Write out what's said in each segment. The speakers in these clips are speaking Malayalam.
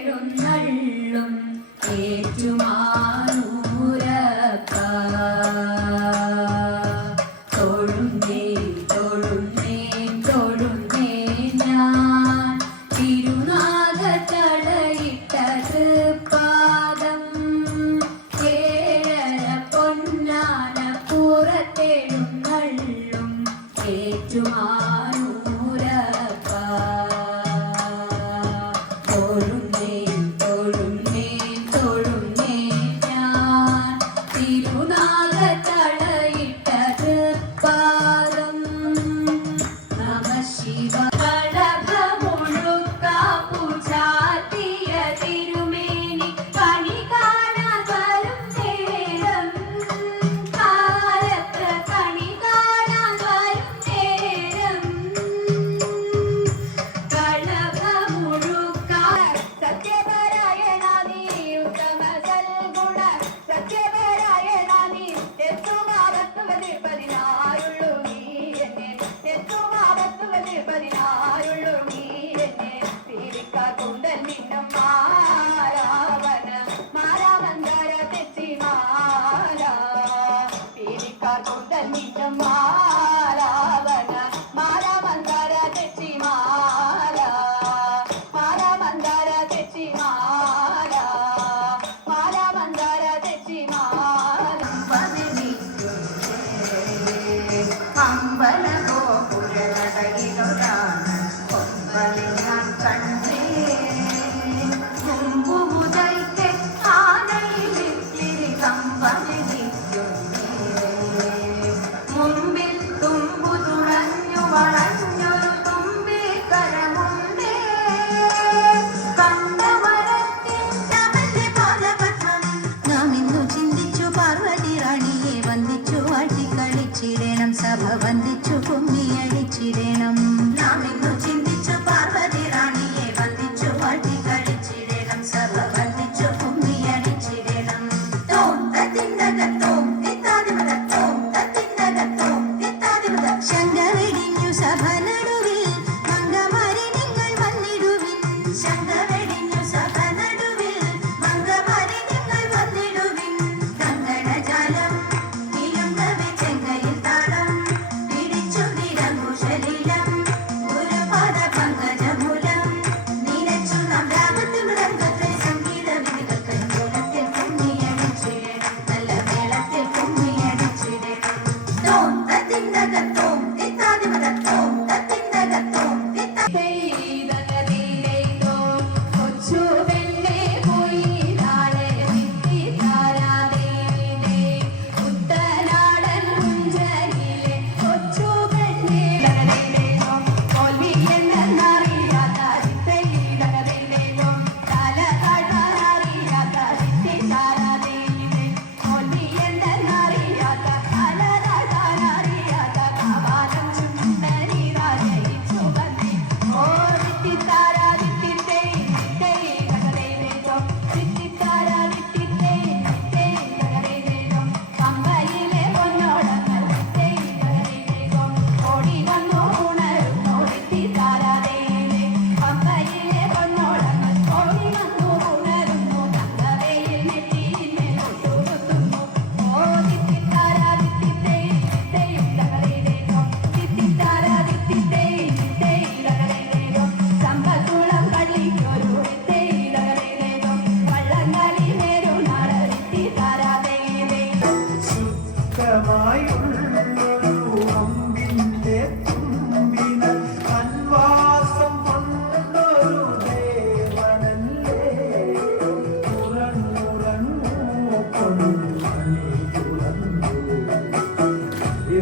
പൊന്നാനപ്പുറത്തെഴുന്നള്ളും ഏറ്റുമാനൂരപ്പ തൊഴുന്നേ തൊഴുന്നേ തൊഴുന്നേ ഞാൻ തിരുനാഗ തടയിട്ട തൃപ്പാദം ഏഴര പൊന്നാനപ്പുറത്തെഴുന്നള്ളും ഏറ്റുമാനൂരപ്പ സഭ വന്ദിച്ചു കുമ്മിയടിച്ചിടണം നാം ഇന്നു ചിന്തിച്ചു പാർവതി റാണിയെ വന്ദിച്ചു വാട്ടി കളിച്ചിടണം സഭ വന്ദിച്ചു കുമ്മിയടിച്ചിടണം തോം തത്തിന്നകത്തോം തിത്താതിമതത്തോം തത്തിന്നകത്തോം തിത്താതിമത ശങ്ക വെടിഞ്ഞു സഭ നടുവിൽ മംഗമാരി നിങ്ങൾ വന്നിടുവിൻ ശങ്ക വെടിഞ്ഞു സഭ നടുവിൽ മംഗമാരി നിങ്ങൾ വന്നിടുവിൻ കങ്കണജാലം ഇലുണ്ടവേ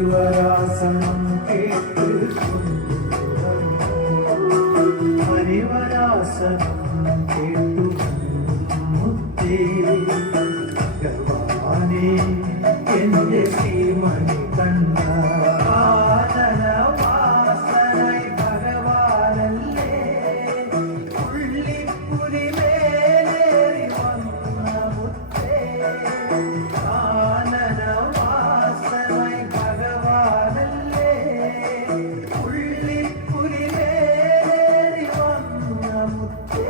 ഹരിവരാസനം കേട്ട് ഹരിവരാസനം കേട്ടു മുത്തേ ഭഗവാനേ എന്റെ ശ്രീമണി കണ്ട വാസനായി ഭഗവാനല്ലേ പുള്ളിപ്പുരി മേലേറി വന്ന മുത്തേ വാസനായി ഭഗവാനല്ലേ പുള്ളിപ്പുരി മേലേറി വന്ന മുത്തേ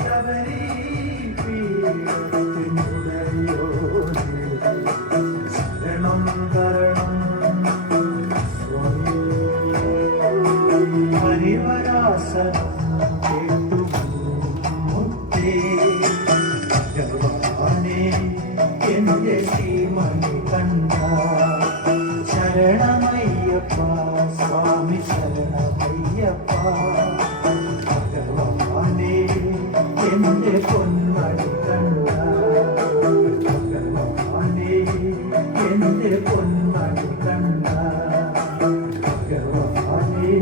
ശബരി പീഠത്തിനുടയോ ശരണം തരണം ഹരിവരാസനം കേട്ടു മുത്തേ ഭഗവാനേ എന്റെ ശ്രീമണി കണ്ട ശരണമയ്യപ്പ സ്വാമി ശരണമയ്യപ്പ ഭഗവാനേ എന്റെ പൊന്മണി കണ്ട ഭഗവാനേ എന്റെ പൊന്മണി കണ്ട ഭഗവാനേ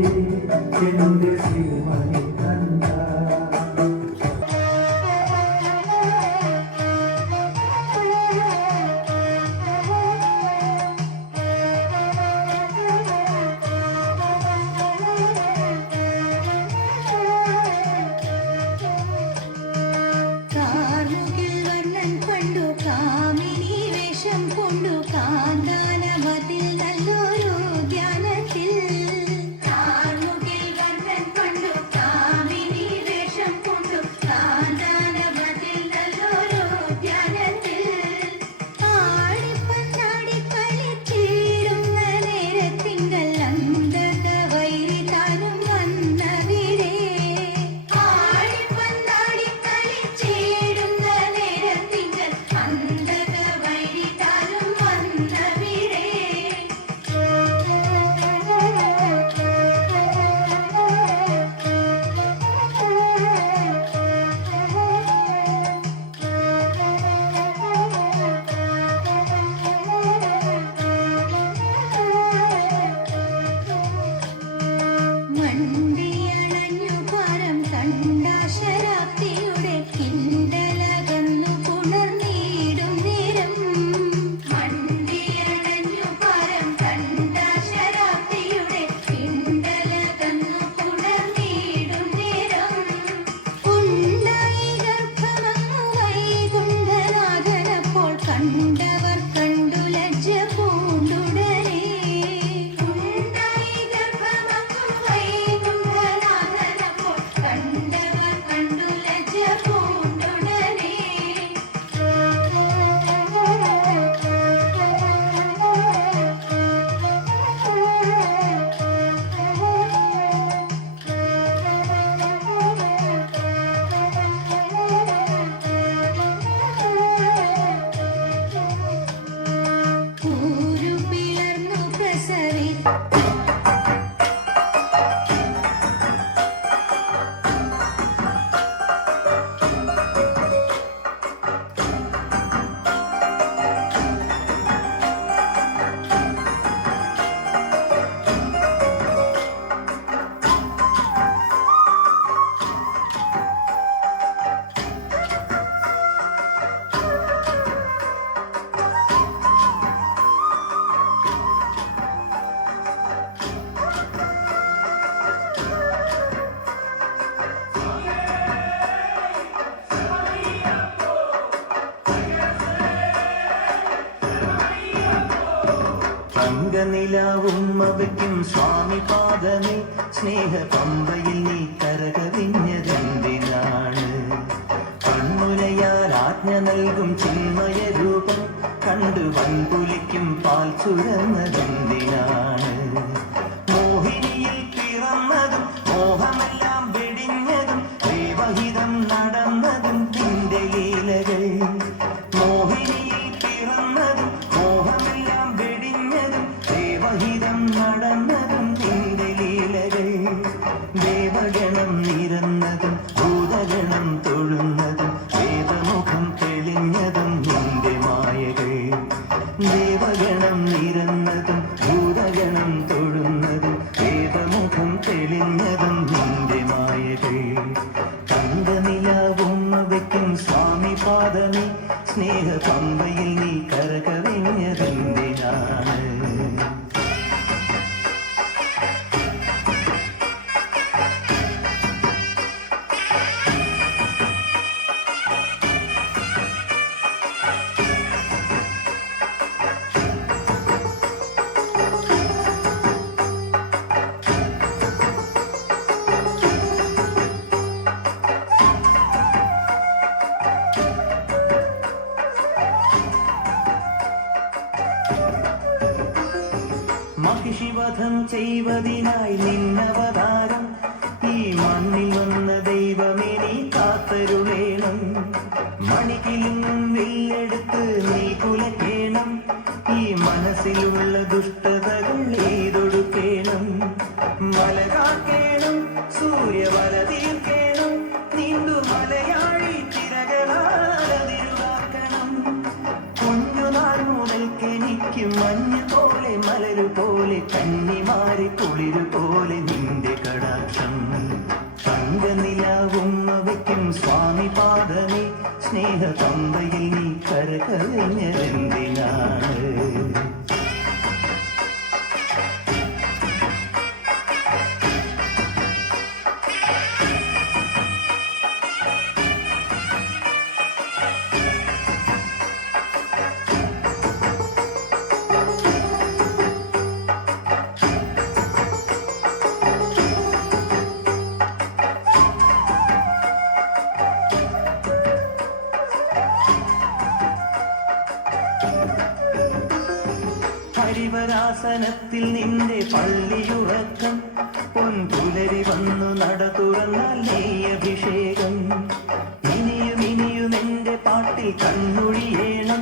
എന്റെ ശ്രീമണി കണ്ട കാർമുകിൽ വർണ്ണൻ കണ്ടു കാമിനി വേഷം കൊണ്ടു കാന്താനവതിൽ നല്ലൊരു ധ്യാനത്തിൽ കാർമുകിൽ വർണ്ണൻ കണ്ടു കാമിനി വേഷം കൊണ്ടു കാന്താനവതിൽ നല്ലൊരു ധ്യാനത്തിൽ ആടിപ്പന്താടി കളിച്ചിടുന്ന നേരത്തിങ്കൽ അന്ധത വൈരി താനും വന്നവിടെ ആടിപ്പന്താടി കളിച്ചിടുന്ന നേരത്തിങ്കൽ അന്ധത വൈരി താനും വന്നവിടെ മണ്ടിയണഞ്ഞു പരം കണ്ടാശരാപ്തിയുടെ കിണ്ടലകന്നു പുണർന്നിടും നേരം മണ്ടിയണഞ്ഞു പരം കണ്ടാശരാപ്തിയുടെ കിണ്ടലകന്നു പുണർന്നിടും നേരം ഉണ്ടായി ഗർഭമങ്ങു വൈകുണ്ഠനാഥനപ്പോൾ കണ്ടവർ കണ്ടു ലജ്ജ പൂണ്ടുടനെ ഉണ്ടായി ഗർഭമങ്ങു വൈകുണ്ഠനാഥനപ്പോൾ കണ്ടവർ കണ്ടു ലജ്ജ പൂണ്ടുടനെ ൂരു പിളർന്നു പ്രസവി തങ്കനിലാവുമ്മവയ്ക്കും സ്വാമി പാദമേ സ്നേഹ പമ്പയിൽ നീ കരകവിഞ്ഞതെന്തിനാണ് കണ്ണുലയാൽ ആജ്ഞ നൽകും ചിന്മയ രൂപം കണ്ടു വൻപുലിക്കും പാൽ ചുരന്നതെന്തിനാണ് മോഹിനിയിൽ പിറന്നതും മോഹമെല്ലാം വെടിഞ്ഞതും ദേവഹിതം നടന്നതും നിന്റെ ലീലകൾ മോഹിനിയിൽ പിറന്നതും മോഹമെല്ലാം വെടിഞ്ഞതും ദേവഹിതം നടന്നതും നിന്റെ ലീലകൾ ദേവഗണം നിരന്നതും ഭൂതഗണം തൊഴുന്നതും വേദമുഖം തെളിഞ്ഞതും നിന്റെ മായകൾ ദേവഗണം ദേവഗണം നിരന്നതും ഭൂതഗണം തൊഴുന്നതും വേദമുഖം തെളിഞ്ഞതും നിന്റെ മായകൾ തങ്കനിലാവും വയ്ക്കും സ്വാമി പാദമേ സ്നേഹ പമ്പയിൽ നീ കരകവിഞ്ഞതെന്തിനാണ് മഹിഷിവധം ചെയ്വതിനായി നിന്നവതാരം ഈ മണ്ണിൽ വന്ന ദൈവമേ നീ കാത്തരുളേണം മണിക്കിലും വില്ലെടുത്ത് നീ കുലക്കേണം ഈ മനസ്സിലുള്ള ദുഷ്ടതകൾ ഏതൊടുക്കേണം മല കാക്കേണം സൂര്യവല തീർക്കേണം നീണ്ടു മലയാഴി തിരകളാതിരുവാക്കണം കുഞ്ഞുനാൾ മുതൽക്കെനിക്ക് മഞ്ഞ് പോലെ മലരു പോലെ കന്നിമാരി കുളിരു പോലെ നിന്റെ കടാക്ഷം തങ്കനിലാവും വയ്ക്കും സ്വാമി പാദമേ സ്നേഹ പമ്പയിൽ നീ കരകവിഞ്ഞതെന്തിനാണ് ഹരിവരാസനത്തിൽ നിന്റെ പള്ളിയുറക്കം പൊൻപുലരി വന്നു നട തുറന്നാൽ നീ